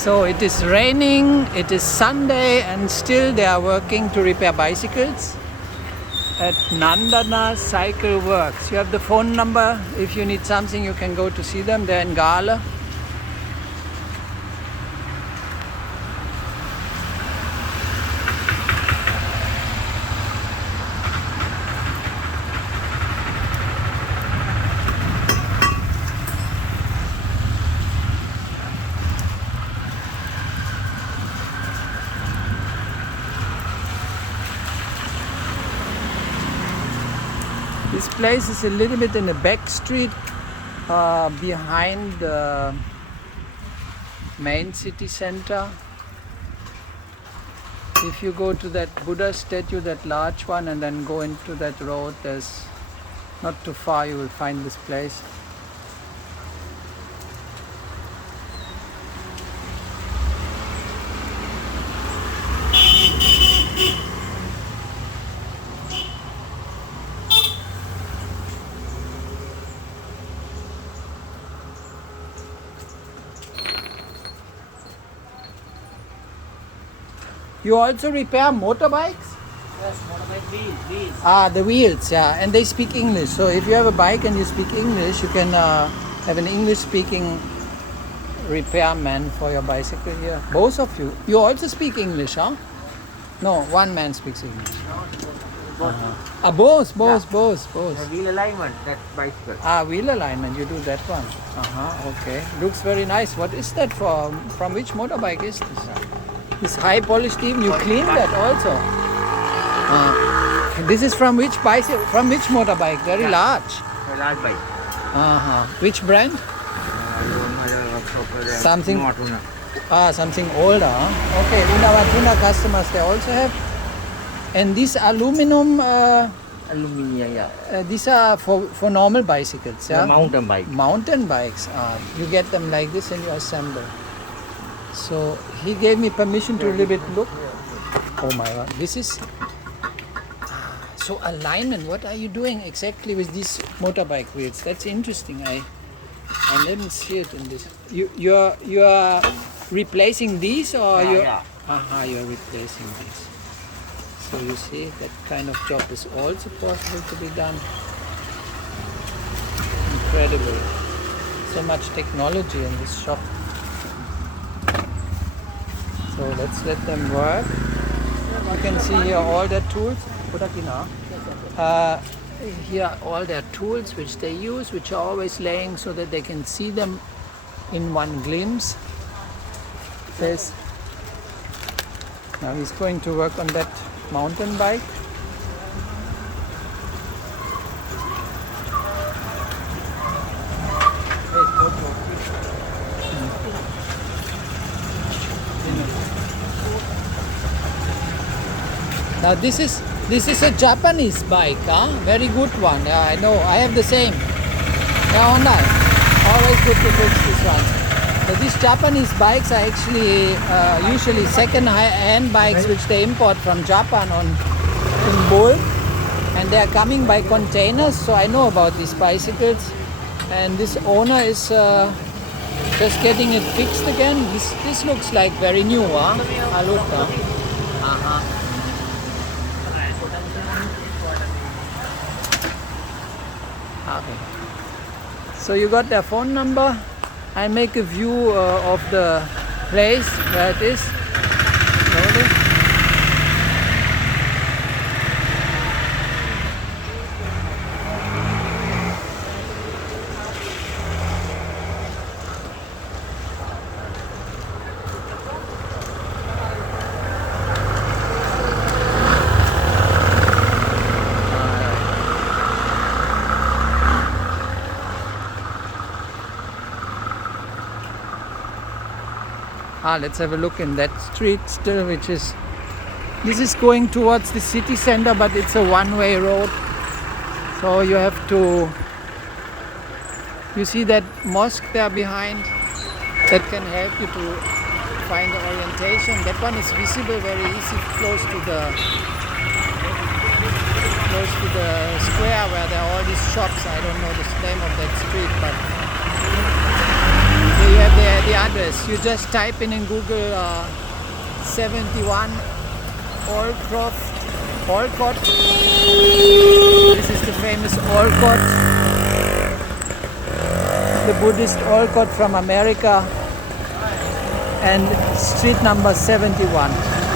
So it is raining, it is Sunday, and still they are working to repair bicycles at No.71 Cycle Works. You have the phone number. If you need something, you can go to see them. They're in Galle. This place is a little bit in a back street behind the main city center. If you go to that Buddha statue, that large one, and then go into that road, there's not too far you will find this place. You also repair motorbikes? Yes, motorbike wheels. Ah, the wheels, yeah. And they speak English. So if you have a bike and you speak English, you can have an English-speaking repairman for your bicycle here. Both of you. You also speak English, huh? No, one man speaks English. Both. Both. The wheel alignment, that bicycle. Ah, wheel alignment. You do that one. Okay. Looks very nice. What is that for? From which motorbike is this? This high polished even. You clean that also. This is from which bicycle? From which motorbike? Very large. A large bike. Which brand? Something. Something older. Huh? Okay. Tuna customers they also have. And these aluminum. Aluminium, yeah. These are for normal bicycles. Yeah. The mountain bike. Mountain bikes. You get them like this and you assemble. So he gave me permission to a little bit look. Oh my god, this is so alignment. What are you doing exactly with these motorbike wheels? That's interesting. I didn't see it in this. You are replacing these or you're you're replacing these. So you see that kind of job is also possible to be done. Incredible. So much technology in this shop. So let's let them work. You can see here all their tools. Here all their tools which they use, which are always laying so that they can see them in one glimpse. Now he's going to work on that mountain bike. Now this is a Japanese bike, very good one. Yeah, I know. I have the same. Yeah, online. Always good to fix this one. So these Japanese bikes are actually usually second-hand bikes which they import from Japan in bulk, and they are coming by containers. So I know about these bicycles, and this owner is just getting it fixed again. This looks like very new, huh? Okay. So you got their phone number. I make a view of the place where it is. Slowly. Let's have a look in that street still, this is going towards the city center, but it's a one-way road. So you have to, you see that mosque there behind? That can help you to find the orientation. That one is visible very easy, close to the square where there are all these shops. I don't know the name of that street, but here you have the address. You just type in Google 71 Olcott. This is the famous Olcott, the Buddhist Olcott from America, and street number 71.